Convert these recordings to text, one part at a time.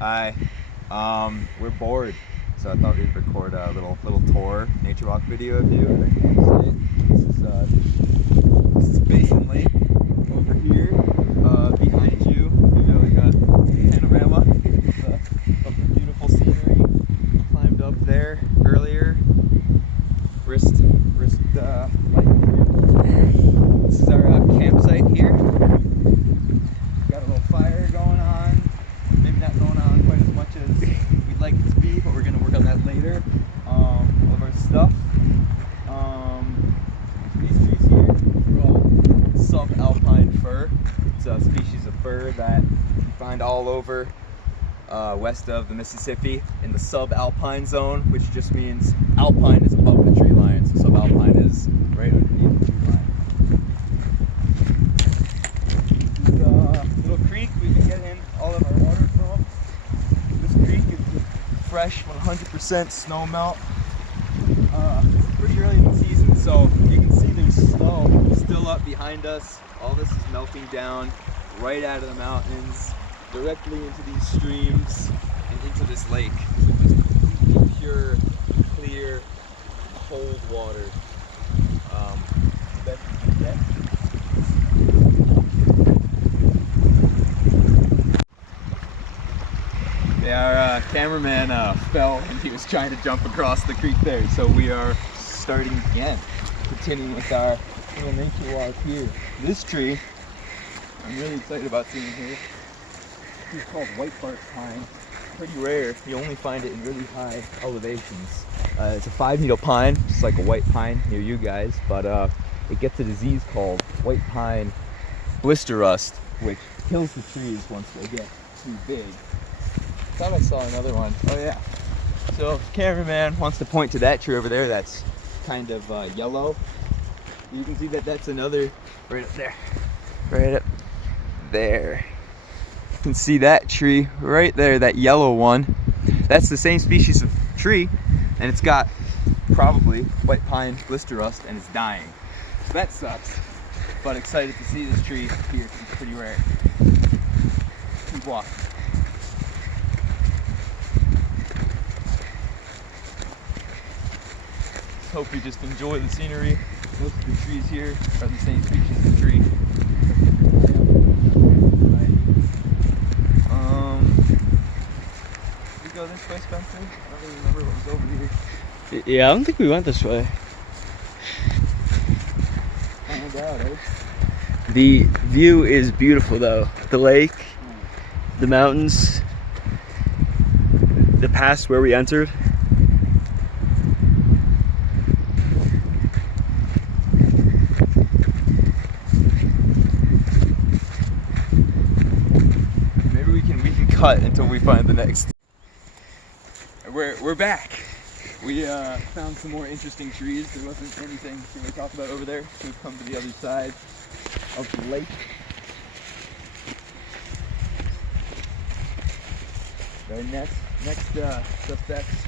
Hi. We're bored, so I thought we'd record a little tour, nature walk video of you at our campsite. This is Basin Lake over here. Behind you, give you like a panorama of the beautiful scenery. Climbed up there earlier. Wrist light here. This is our campsite here. Got a little fire going on. Maybe not going on quite as much as we'd like it to be, but we're gonna work on that later. All of our stuff. These trees here are all subalpine fir. It's a species of fir that you find all over west of the Mississippi in the subalpine zone, which just means alpine is above the tree line, so subalpine is right underneath the tree line. This is a little creek we can get in all of our water from. This creek is fresh 100% snow melt. It's pretty early in the season, so you can see there's snow still up behind us. All this is melting down right out of the mountains, directly into these streams and into this lake. Just completely pure, clear, cold water. Best you can get. Our cameraman fell and he was trying to jump across the creek there, so we are starting again, continuing with our little nature walk here. This tree, I'm really excited about seeing here. It's called white bark pine. Pretty rare. You only find it in really high elevations. It's a 5-needle pine, just like a white pine near you guys, but it gets a disease called white pine blister rust, which kills the trees once they get too big. I thought I saw another one. Oh yeah. So if the cameraman wants to point to that tree over there that's kind of yellow. You can see that that's another right up there. Right up there. You can see that tree right there, that yellow one. That's the same species of tree, and it's got probably white pine blister rust and it's dying. So that sucks. But excited to see this tree here. It's pretty rare. Keep walking. Hope you just enjoy the scenery. Most of the trees here are the same species of tree. Did we go this way, Spencer? I don't really remember what was over here. Yeah, I don't think we went this way. Find out, eh? The view is beautiful though. The lake, the mountains, the pass where we entered. Cut until we find the next. We're back. We found some more interesting trees. There wasn't anything to really talk about over there, so we've come to the other side of the lake. Our next suspects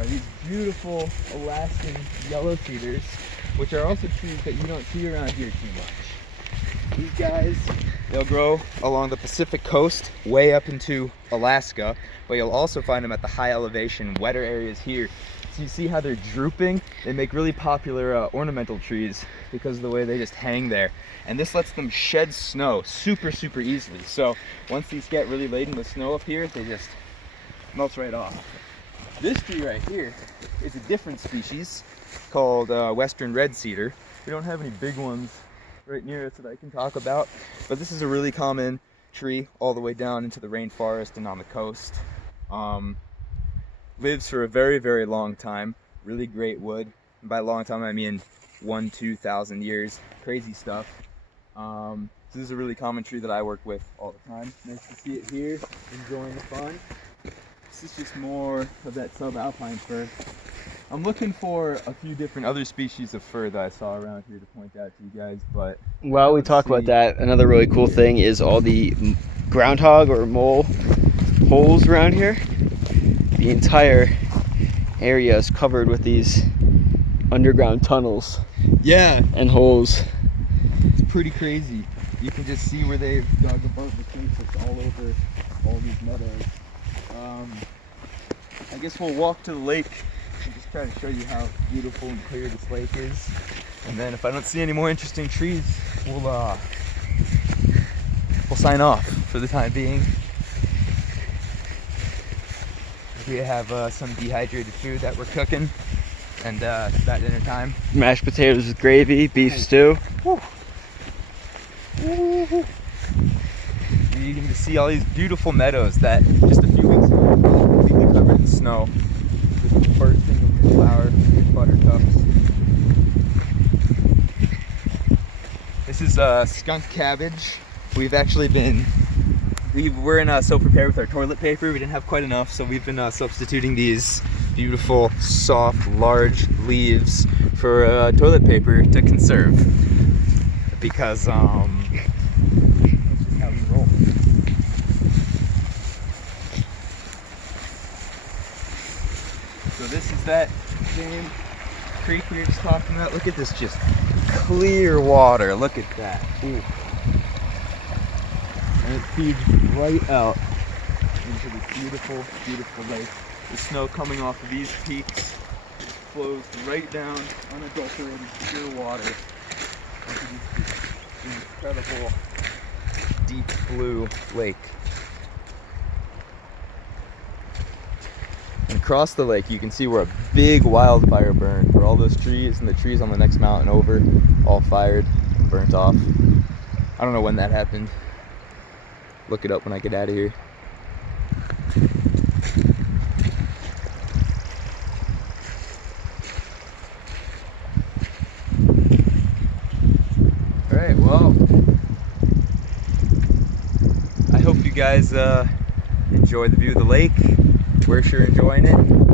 are these beautiful Alaskan yellow cedars, which are also trees that you don't see around here too much. These guys, they'll grow along the Pacific coast, way up into Alaska, but you'll also find them at the high elevation, wetter areas here. So you see how they're drooping? They make really popular ornamental trees because of the way they just hang there. And this lets them shed snow super easily. So once these get really laden with snow up here, they just melt right off. This tree right here is a different species called Western red cedar. We don't have any big ones right near us that I can talk about, but this is a really common tree all the way down into the rainforest and on the coast. Lives for a very long time. Really great wood, and by a long time I mean 1,000-2,000 years. Crazy stuff. So this is a really common tree that I work with all the time. Nice to see it here, enjoying the fun. This is just more of that subalpine fir. I'm looking for a few different other species of fir that I saw around here to point out to you guys, but While we talk about that, another really cool thing is all the groundhog or mole holes around here. The entire area is covered with these underground tunnels. Yeah, and holes. It's pretty crazy. You can just see where they've dug above the surface all over all these meadows. I guess we'll walk to the lake and just try to show you how beautiful and clear this lake is. And then if I don't see any more interesting trees, we'll sign off for the time being. We have some dehydrated food that we're cooking, and it's about dinner time. Mashed potatoes with gravy, beef stew. Woo. Woo. You can see all these beautiful meadows that just a few weeks ago were completely covered in snow. Just bursting into flower with buttercups. This is skunk cabbage. We've actually been, we weren't so prepared with our toilet paper. We didn't have quite enough, so we've been substituting these beautiful, soft, large leaves for toilet paper to conserve. Because that's just how we roll. So this is that same creek we were just talking about. Look at this, just clear water. Look at that. Ooh. And it feeds right out into this beautiful, beautiful lake. The snow coming off of these peaks flows right down unadulterated pure water into this incredible deep blue lake. And across the lake you can see where a big wildfire burned, where all those trees and the trees on the next mountain over all fired and burnt off. I don't know when that happened. Look it up when I get out of here. Alright, well, I hope you guys enjoy the view of the lake. We're sure enjoying it.